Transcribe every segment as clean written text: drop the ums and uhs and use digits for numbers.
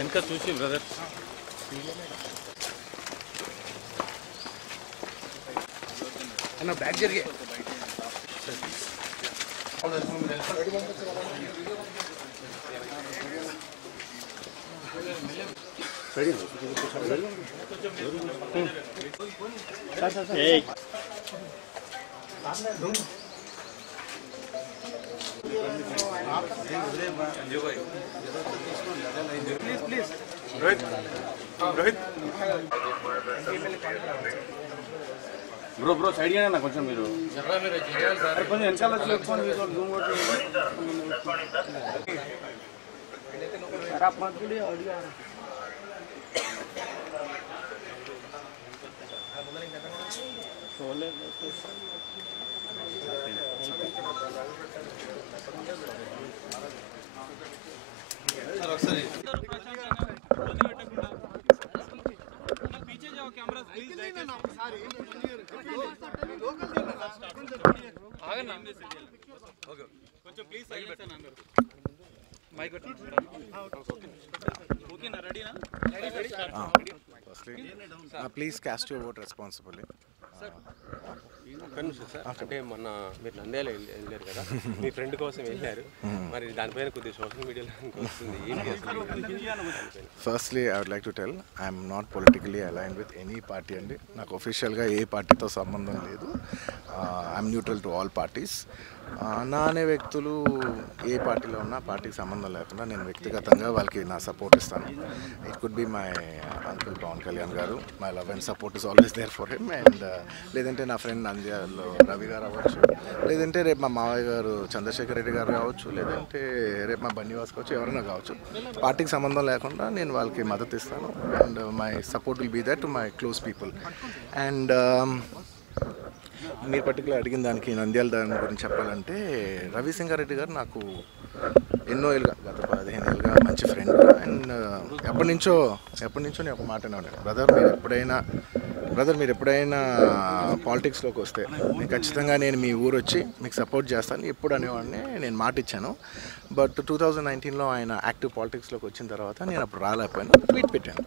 इनका చూసి బ్రదర్ అన్న బ్యాక్ జరిగే please Rohit Rohit bro sad ना కొంచెం మీరు కొంచెం వెనకాల చూసుకొని మీరు జూమ్ కొట్టి आप मत बोलिए ऑडियो सोले सर अक्सर पीछे जाओ कैमरा प्लीज आगना ओके కొంచెం ప్లీజ్ సైడ్ పెట్టండి అందరూ మైక్ ఓకే నా రెడీ నా please cost your vote responsibly sir అంటే మొన్న మీరు నంద్యాల వెళ్ళారు కదా మీ ఫ్రెండ్ కోసం వెళ్ళారు మరి దానిపైన కొద్దిగా సోషల్ మీడియాలో firstly I would like to tell I'm not politically aligned with any party అండి నాకు ఒఫిషియల్గా ఏ పార్టీతో సంబంధం లేదు I'm neutral to all parties నా అనే వ్యక్తులు ఏ పార్టీలో ఉన్నా పార్టీకి సంబంధం లేకుండా నేను వ్యక్తిగతంగా వాళ్ళకి నా సపోర్ట్ ఇస్తాను it could be my uncle Pawan Kalyan గారు my love and support is always there for him and లేదంటే నా ఫ్రెండ్ నంద్యాలలో రవి గారు అవ్వచ్చు లేదంటే రేపు మా మావయ్య గారు చంద్రశేఖర్ రెడ్డి గారు కావచ్చు లేదంటే రేపు మా బన్నివాస్ కావచ్చు ఎవరైనా కావచ్చు పార్టీకి సంబంధం లేకుండా నేను వాళ్ళకి మద్దతు ఇస్తాను and my support will be that to my close people and మీరు పర్టికులర్ అడిగిన దానికి నంద్యాల దాని గురించి చెప్పాలంటే రవిసింగారెడ్డి గారు నాకు ఎన్నో ఏళ్ళుగా గత 15 ఏళ్ళుగా మంచి ఫ్రెండ్ అండ్ ఎప్పటి నుంచో నేను ఒక మాట అన్నాను బ్రదర్ మీరు ఎప్పుడైనా పాలిటిక్స్లోకి వస్తే నేను ఖచ్చితంగా నేను మీ ఊరు వచ్చి మీకు సపోర్ట్ చేస్తాను ఎప్పుడు అనేవాడిని నేను మాట ఇచ్చాను బట్ 2019లో ఆయన యాక్టివ్ పాలిటిక్స్లోకి వచ్చిన తర్వాత నేను అప్పుడు రాలేకపోయాను ట్వీట్ పెట్టాను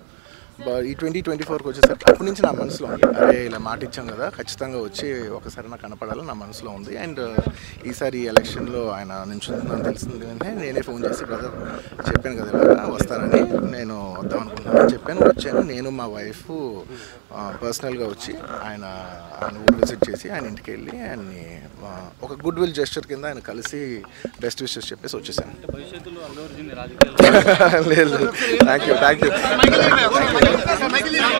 ఈ 2024కి వచ్చేసరికి అప్పటి నుంచి నా మనసులో ఉంది అరే ఇలా మాట ఇచ్చాం కదా ఖచ్చితంగా వచ్చి ఒకసారి నాకు కనపడాలని నా మనసులో ఉంది అండ్ ఈసారి ఈ ఎలక్షన్లో ఆయన నించుందని తెలిసింది అంటే నేనే ఫోన్ చేసి బ్రదర్ చెప్పాను కదా ఇలా వస్తారని నేను వద్దాం అనుకుంటున్నాను చెప్పాను వచ్చాను నేను మా వైఫ్ పర్సనల్గా వచ్చి ఆయన ఊరు విజిట్ చేసి ఆయన ఇంటికి వెళ్ళి ఆయన్ని ఒక గుడ్ విల్ జెస్చర్ కింద ఆయన కలిసి బెస్ట్ విషెస్ చెప్పేసి వచ్చేసాను లేదు థ్యాంక్ యూ